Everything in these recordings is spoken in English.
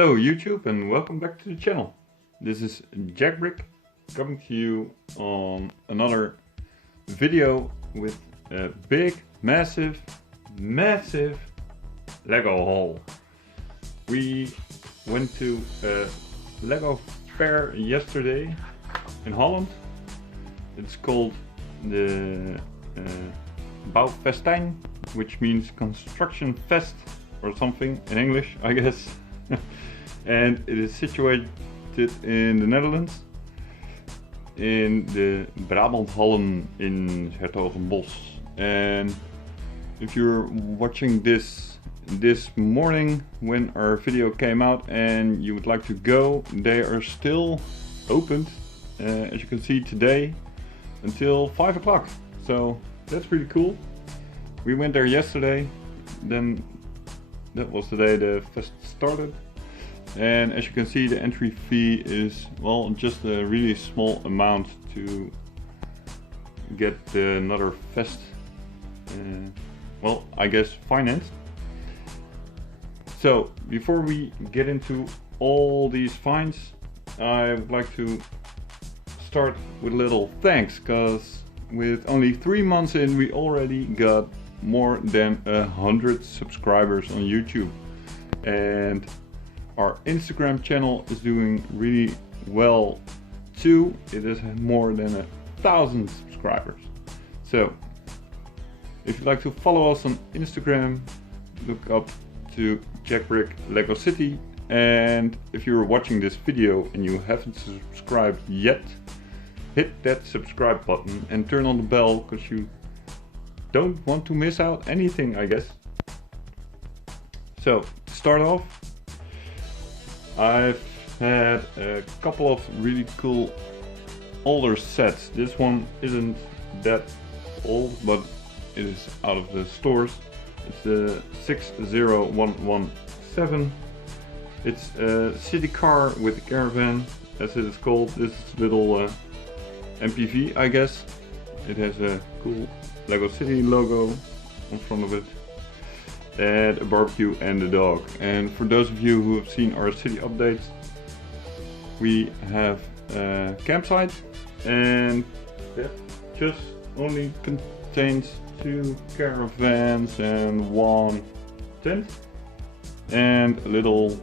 Hello YouTube and welcome back to the channel. This is Jackbrick coming to you on another video with a big, massive Lego haul. We went to a Lego fair yesterday in Holland. It's called the Bouwsteentjes, which means construction fest or something in English, I guess. And it is situated in the Netherlands, in the Brabanthallen in Bosch. And if you're watching this morning when our video came out and you would like to go, they are still opened, as you can see today, until 5 o'clock. So that's pretty cool. We went there yesterday, then that was the day the fest started. And as you can see, the entry fee is, well, just a really small amount to get another fest, well, I guess financed. So before we get into all these finds, I would like to start with a little thanks, because with only 3 months in, we already got more than 100 subscribers on YouTube. And our Instagram channel is doing really well too. It has more than 1,000 subscribers. So if you'd like to follow us on Instagram, look up to Jackbrick Lego City. And if you're watching this video and you haven't subscribed yet, hit that subscribe button and turn on the bell, because you don't want to miss out anything, I guess. So to start off, I've had a couple of really cool older sets. This one isn't that old, but it is out of the stores. It's the 60117. It's a city car with a caravan, as it is called. This little MPV, I guess. It has a cool Lego City logo on front of it, and a barbecue and a dog. And for those of you who have seen our city updates, we have a campsite, and that just only contains 2 caravans and 1 tent and a little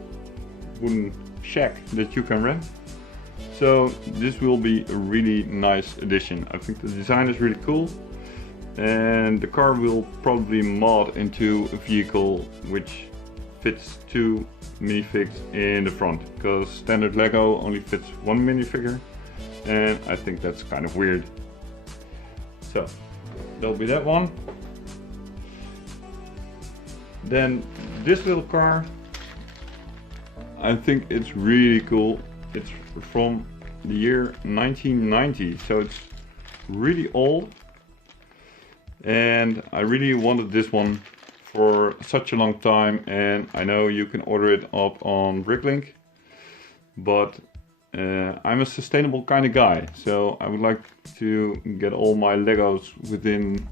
wooden shack that you can rent. So this will be a really nice addition. I think the design is really cool. And the car will probably mod into a vehicle which fits 2 minifigs in the front, because standard Lego only fits 1 minifigure, and I think that's kind of weird. So there'll be that one. Then this little car, I think it's really cool. It's from the year 1990, so it's really old. And I really wanted this one for such a long time, and I know you can order it up on Bricklink, but I'm a sustainable kind of guy, so I would like to get all my Legos within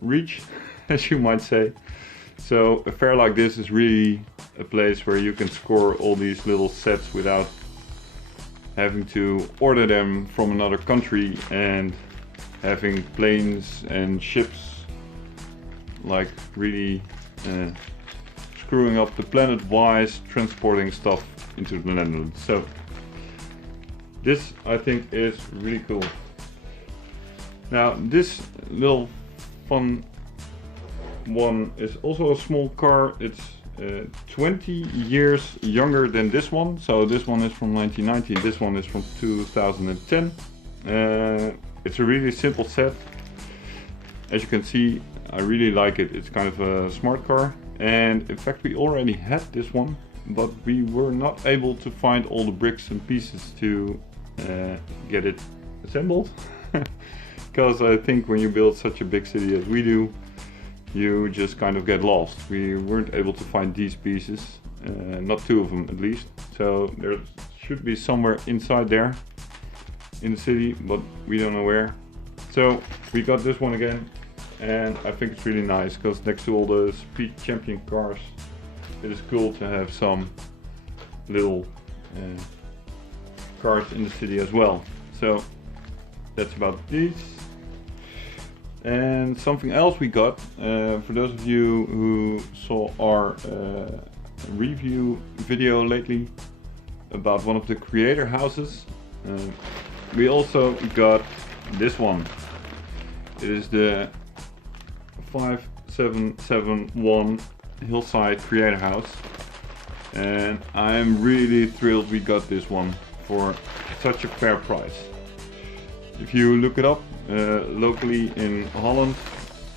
reach, as you might say. So a fair like this is really a place where you can score all these little sets without having to order them from another country and having planes and ships like really screwing up the planet wise, transporting stuff into the Netherlands. So this, I think, is really cool. Now this little fun one is also a small car. It's 20 years younger than this one. So this one is from 1990, this one is from 2010. It's a really simple set. As you can see, I really like it. It's kind of a smart car, and in fact we already had this one, but we were not able to find all the bricks and pieces to get it assembled. Because I think when you build such a big city as we do, you just kind of get lost. We weren't able to find these pieces, not 2 of them at least. So there should be somewhere inside there in the city, but we don't know where. So we got this one again, and I think it's really nice, because next to all the speed champion cars, it is cool to have some little cars in the city as well. So that's about these. And something else we got, for those of you who saw our review video lately about one of the creator houses, we also got this one. It is the 5771 Hillside Creator House, and I'm really thrilled we got this one for such a fair price. If you look it up locally in Holland,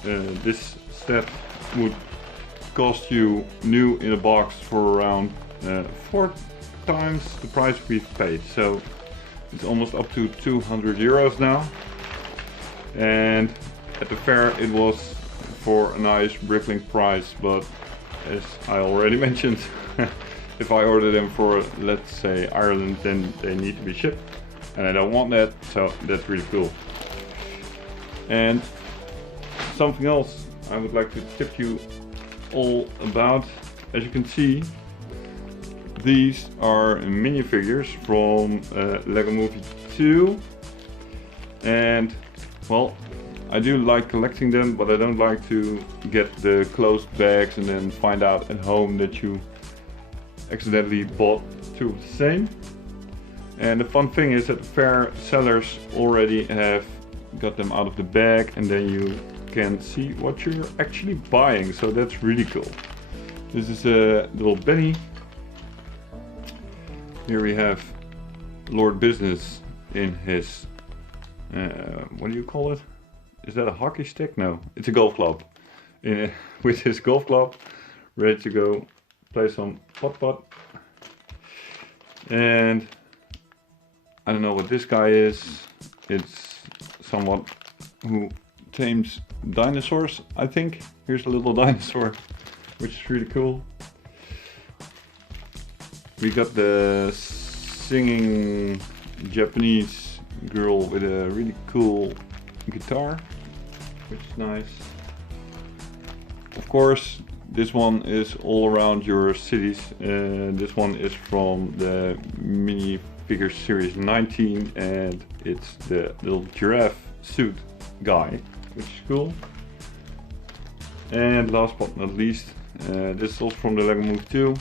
this set would cost you new in a box for around 4 times the price we've paid. So it's almost up to 200 euros now. And at the fair it was for a nice Bricklink price, but as I already mentioned, if I order them for, let's say, Ireland, then they need to be shipped, and I don't want that, so that's really cool. And something else I would like to tip you all about. As you can see, these are minifigures from Lego Movie 2, and well, I do like collecting them, but I don't like to get the closed bags and then find out at home that you accidentally bought two of the same. And the fun thing is that the fair sellers already have got them out of the bag, and then you can see what you're actually buying, so that's really cool. This is a little Benny. Here we have Lord Business in his, what do you call it? Is that a hockey stick? No, it's a golf club. With his golf club, ready to go play some putt-putt. And I don't know what this guy is. It's someone who tames dinosaurs, I think. Here's a little dinosaur, which is really cool. We got the singing Japanese girl with a really cool guitar, which is nice. Of course, this one is all around your cities. This one is from the minifigure series 19, and it's the little giraffe suit guy, which is cool. And last but not least, this is also from the Lego Movie 2.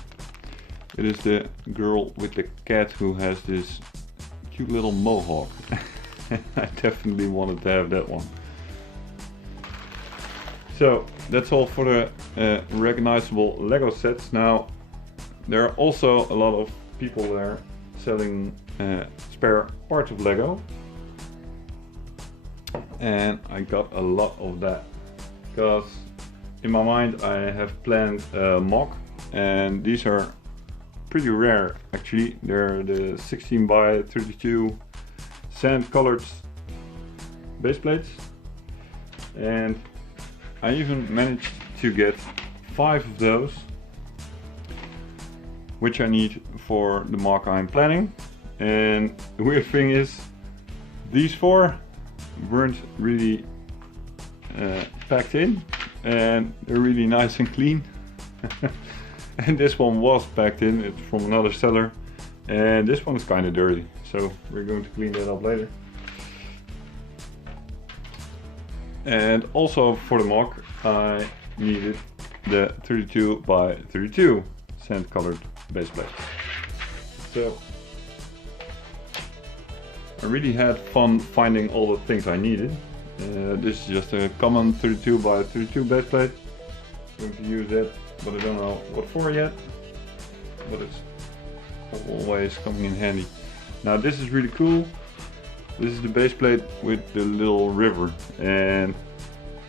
It is the girl with the cat who has this cute little mohawk. I definitely wanted to have that one. So that's all for the recognizable Lego sets. Now there are also a lot of people there selling spare parts of Lego, and I got a lot of that because in my mind I have planned a mock, and these are pretty rare actually. They're the 16 by 32 sand colored base plates, and I even managed to get 5 of those, which I need for the mock I'm planning. And the weird thing is, these 4 weren't really packed in, and they're really nice and clean. And this one was packed in, it's from another seller, and this one is kind of dirty, so we're going to clean that up later. And also for the mock I needed the 32 by 32 sand colored base plates. So I really had fun finding all the things I needed. This is just a common 32 by 32 base plate. I'm going to use that, but I don't know what for yet. But it's always coming in handy. Now this is really cool. This is the base plate with the little river, and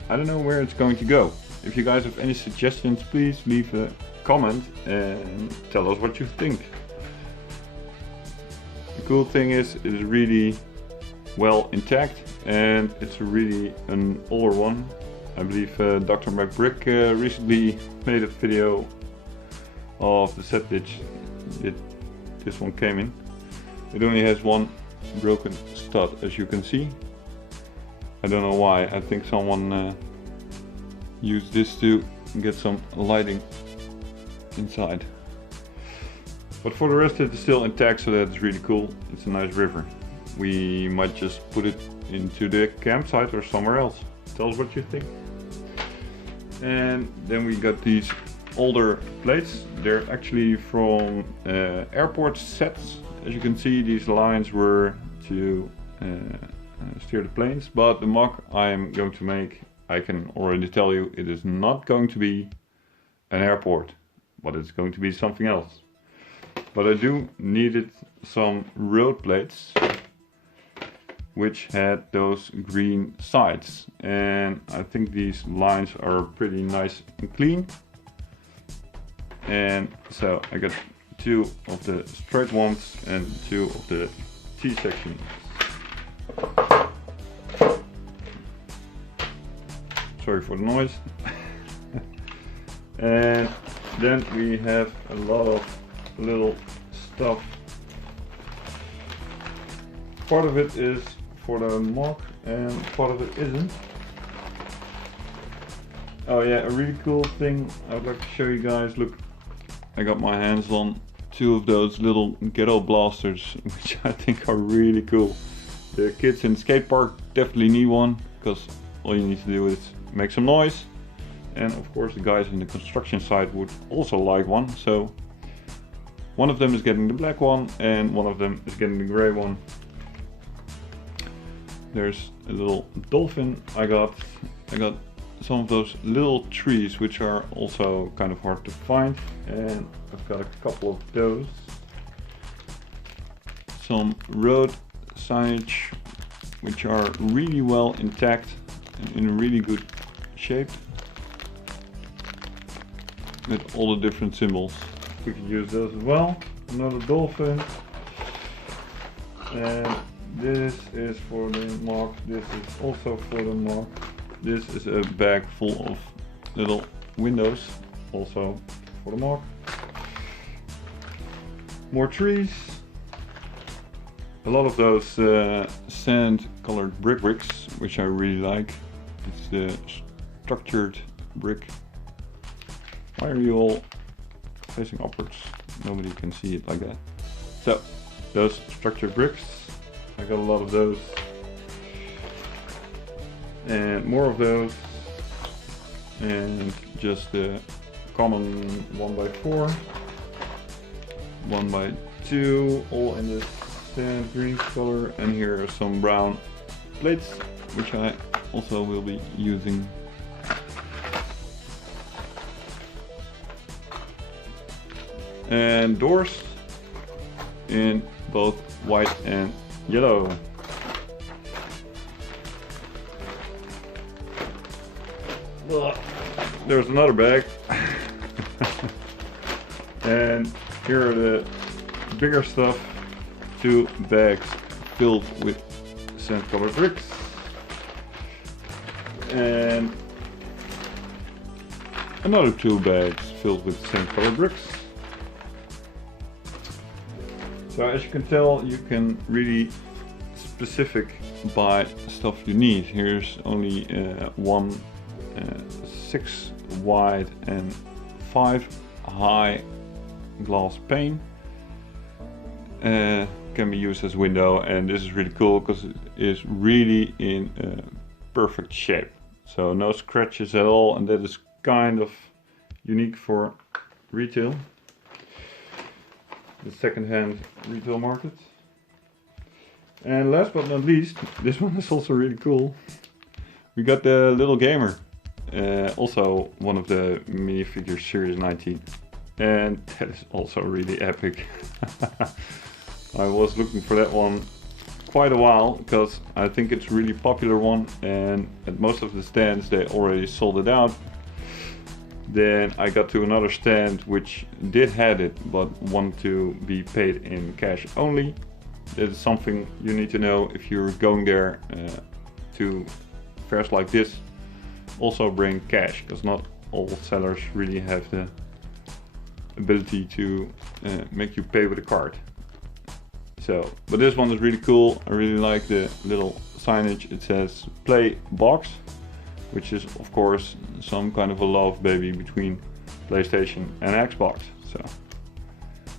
I don't know where it's going to go. If you guys have any suggestions, please leave a comment and tell us what you think. The cool thing is it is really well intact, and it's really an older one. I believe Dr. McBrick recently made a video of the set which this one came in. It only has one broken stud, as you can see. I don't know why. I think someone used this to get some lighting inside. But for the rest it is still intact, so that's really cool. It's a nice river. We might just put it into the campsite or somewhere else. Tell us what you think. And then we got these older plates. They're actually from airport sets. As you can see, these lines were to steer the planes, but the mug I'm going to make, I can already tell you, it is not going to be an airport, but it's going to be something else. But I do needed some road plates which had those green sides, and I think these lines are pretty nice and clean. And so I got 2 of the straight ones and 2 of the T-sections. Sorry for the noise. And then we have a lot of little stuff. Part of it is for the mug and part of it isn't. Oh yeah, a really cool thing I would like to show you guys. Look, I got my hands on 2 of those little ghetto blasters, which I think are really cool. The kids in the skate park definitely need one, because all you need to do is make some noise. And of course the guys in the construction site would also like one. So one of them is getting the black one and one of them is getting the gray one. There's a little dolphin I got some of those little trees which are also kind of hard to find, and I've got a couple of those. Some road signage which are really well intact and in a really good shape, with all the different symbols. We can use those as well. Another dolphin. And this is for the mark. This is also for the mark. This is a bag full of little windows, also for the mark. More trees. A lot of those sand colored bricks, which I really like. It's the structured brick. Why are you all facing upwards? Nobody can see it like that. So, those structured bricks, I got a lot of those. And more of those. And just the common 1x4, 1x2, all in this sand green color. And here are some brown plates, which I also will be using. And doors in both white and yellow. There's another bag. And here are the bigger stuff. 2 bags filled with sand colored bricks. And another 2 bags filled with sand colored bricks. So as you can tell, you can really specific buy stuff you need. Here's only one 6 wide and 5 high glass pane. Can be used as window, and this is really cool because it is really in perfect shape. So no scratches at all, and that is kind of unique for retail. The second-hand retail market. And last but not least, this one is also really cool. We got the little gamer, also one of the minifigures Series 19, and that is also really epic. I was looking for that one quite a while because I think it's a really popular one, and at most of the stands they already sold it out. Then I got to another stand which did have it but want to be paid in cash only. That is something you need to know if you're going there to fairs like this. Also bring cash, because not all sellers really have the ability to make you pay with a card. So, but this one is really cool. I really like the little signage. It says Play Box, which is of course some kind of a love baby between PlayStation and Xbox. So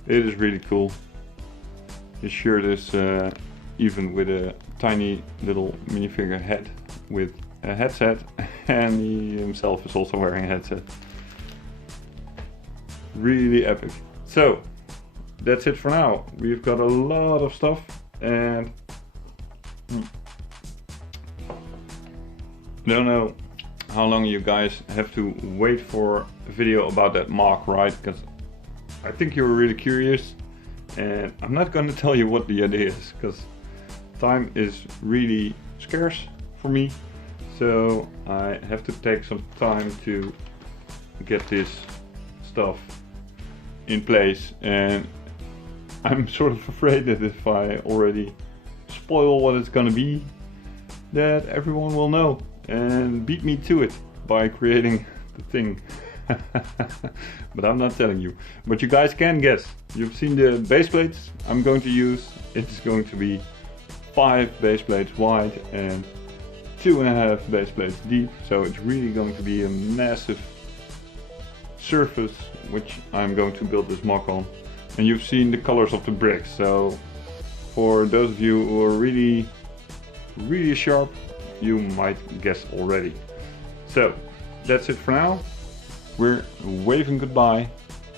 It is really cool. His shirt is even with a tiny little minifigure head with a headset, and he himself is also wearing a headset. Really epic. So that's it for now. We've got a lot of stuff, and I don't know how long you guys have to wait for a video about that mock, right? Because I think you're really curious, and I'm not going to tell you what the idea is because time is really scarce for me. So I have to take some time to get this stuff in place, and I'm sort of afraid that if I already spoil what it's gonna be, that everyone will know and beat me to it by creating the thing. But I'm not telling you. But you guys can guess. You've seen the base plates I'm going to use. It's going to be 5 base plates wide and 2.5 base plates deep. So it's really going to be a massive surface which I'm going to build this mock on. And you've seen the colors of the bricks. So for those of you who are really sharp, you might guess already. So that's it for now. We're waving goodbye.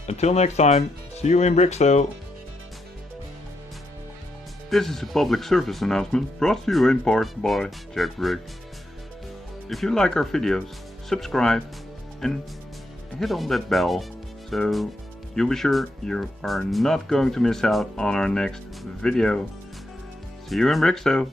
Until next time, see you in Brixto. This is a public service announcement brought to you in part by Jack Brick. If you like our videos, subscribe and hit on that bell so you'll be sure you are not going to miss out on our next video. See you in Brixto.